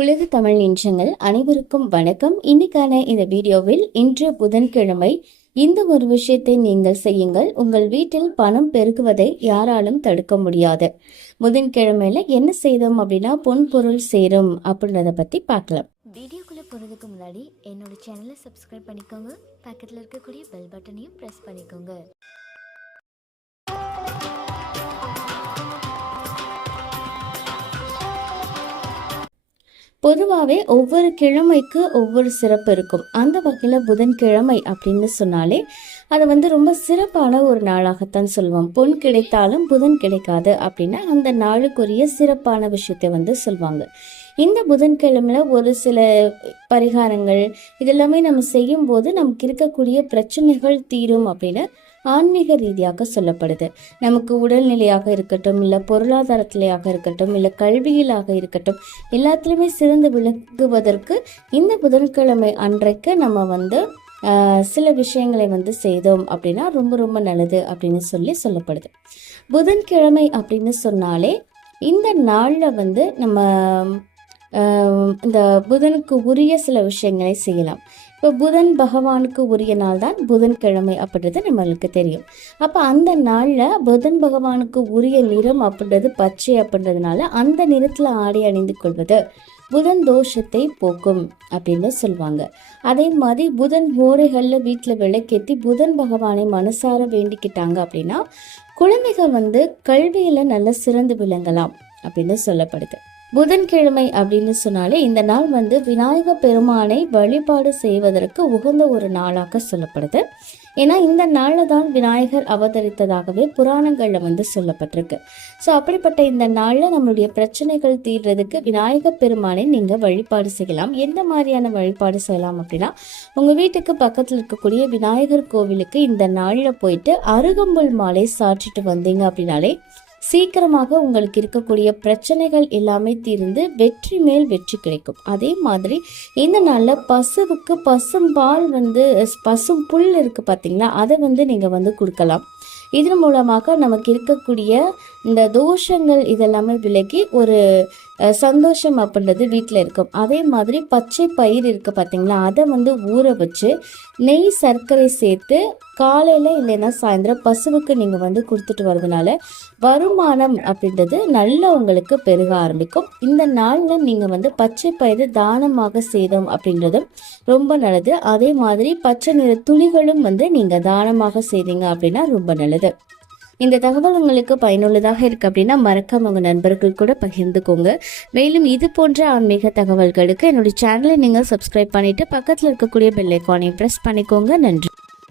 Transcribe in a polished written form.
உலக தமிழ் நெஞ்சங்கள் அனைவருக்கும் வணக்கம். இன்னைக்கான இந்த வீடியோவில் இன்று புதன்கிழமை இந்த ஒரு விஷயத்தை நீங்கள் செய்யுங்கள். உங்கள் வீட்டில் பணம் பெருகுவதை யாராலும் தடுக்க முடியாது. புதன்கிழமையில என்ன செய்தோம் அப்படின்னா பொன் பொருள் சேரும் அப்படின்றத பத்தி பார்க்கலாம். வீடியோக்குள்ள போறதுக்கு முன்னாடி என்னோட சேனலை சப்ஸ்கிரைப் பண்ணிக்கோங்க. பக்கத்துல இருக்கக்கூடிய பெல் பட்டனையும் பிரஸ் பண்ணிக்கோங்க. பொதுவாகவே ஒவ்வொரு கிழமைக்கு ஒவ்வொரு சிறப்பு இருக்கும். அந்த வகையில் புதன்கிழமை அப்படின்னு சொன்னாலே அது ரொம்ப சிறப்பான ஒரு நாளாகத்தான் சொல்லுவோம். பொன் கிடைத்தாலும் புதன் கிடைக்காது அப்படின்னா அந்த நாளுக்குரிய சிறப்பான விஷயத்தை சொல்லுவாங்க. இந்த புதன்கிழமையில ஒரு சில பரிகாரங்கள் இதெல்லாமே நம்ம செய்யும் போது நமக்கு இருக்கக்கூடிய பிரச்சனைகள் தீரும் அப்படின்னு ஆன்மீக ரீதியாக சொல்லப்படுது. நமக்கு உடல்நிலையாக இருக்கட்டும், இல்லை பொருளாதாரத்திலேயாக இருக்கட்டும், இல்லை கல்வியிலாக இருக்கட்டும், எல்லாத்துலேயுமே சிறந்து விளங்குவதற்கு இந்த புதன்கிழமை அன்றைக்கு நம்ம சில விஷயங்களை செய்தோம் அப்படின்னா ரொம்ப ரொம்ப நல்லது அப்படின்னு சொல்லப்படுது. புதன்கிழமை அப்படின்னு சொன்னாலே இந்த நாளில் நம்ம இந்த புதனுக்கு உரிய சில விஷயங்களை செய்யலாம். இப்போ புதன் பகவானுக்கு உரிய நாள் தான் புதன்கிழமை அப்படின்றது நம்மளுக்கு தெரியும். அப்போ அந்த நாளில் புதன் பகவானுக்கு உரிய நிறம் அப்படின்றது பச்சை அப்படின்றதுனால அந்த நிறத்தில் ஆடை அணிந்து கொள்வது புதன் தோஷத்தை போக்கும் அப்படின்னு சொல்லுவாங்க. அதே மாதிரி புதன் ஓரைகளில் வீட்டில் விளக்கேற்றி புதன் பகவானை மனசார வேண்டிக்கிட்டாங்க அப்படின்னா குழந்தைகள் கல்வியில் நல்ல சிறந்து விளங்கலாம் அப்படின்னு சொல்லப்படுது. புதன்கிழமை அப்படின்னு சொன்னாலே இந்த நாள் விநாயக பெருமானை வழிபாடு செய்வதற்கு உகந்த ஒரு நாளாக சொல்லப்படுது. ஏன்னா இந்த நாளில் தான் விநாயகர் அவதரித்ததாகவே புராணங்களில் சொல்லப்பட்டிருக்கு. ஸோ அப்படிப்பட்ட இந்த நாளில் நம்மளுடைய பிரச்சனைகள் தீர்றதுக்கு விநாயக பெருமானை நீங்கள் வழிபாடு செய்யலாம். எந்த மாதிரியான வழிபாடு செய்யலாம் அப்படின்னா உங்கள் வீட்டுக்கு பக்கத்தில் இருக்கக்கூடிய விநாயகர் கோவிலுக்கு இந்த நாளில் போயிட்டு அருகம்புல் மாலை சாற்றிட்டு வந்தீங்க அப்படின்னாலே சீக்கிரமாக உங்களுக்கு இருக்கக்கூடிய பிரச்சனைகள் எல்லாமே தீர்ந்து வெற்றி மேல் வெற்றி கிடைக்கும். அதே மாதிரி இந்த நாளில் பசுவுக்கு பசும்பால் பசும் புல் இருக்குது பார்த்தீங்களா, அதை நீங்கள் கொடுக்கலாம். இதன் மூலமாக நமக்கு இருக்கக்கூடிய இந்த தோஷங்கள் இதெல்லாமே விலகி ஒரு சந்தோஷம் அப்படின்றது வீட்டில் இருக்கும். அதே மாதிரி பச்சை பயிர் இருக்குது பார்த்தீங்களா, அதை ஊற வச்சு நெய் சர்க்கரை சேர்த்து காலையில் இல்லைன்னா சாயந்தரம் பசுவுக்கு நீங்கள் கொடுத்துட்டு வரதுனால வருமானம் அப்படின்றது நல்லா உங்களுக்கு பெருக ஆரம்பிக்கும். இந்த நாளில் நீங்கள் பச்சை பயிர் தானமாக செய்தோம் அப்படின்றதும் ரொம்ப நல்லது. அதே மாதிரி பச்சை நிற துளிகளும் நீங்கள் தானமாக செய்தீங்க அப்படின்னா ரொம்ப நல்லது. இந்த தகவல் உங்களுக்கு பயனுள்ளதாக இருக்கு அப்படின்னா மறக்காம உங்க நண்பர்கள் கூட பகிர்ந்துக்கோங்க. மேலும் இது போன்ற ஆன்மீக தகவல்களுக்கு என்னுடைய சேனலை நீங்கள் சப்ஸ்கிரைப் பண்ணிட்டு பக்கத்தில் இருக்கக்கூடிய பெல் ஐகானை பிரஸ் பண்ணிக்கோங்க. நன்றி.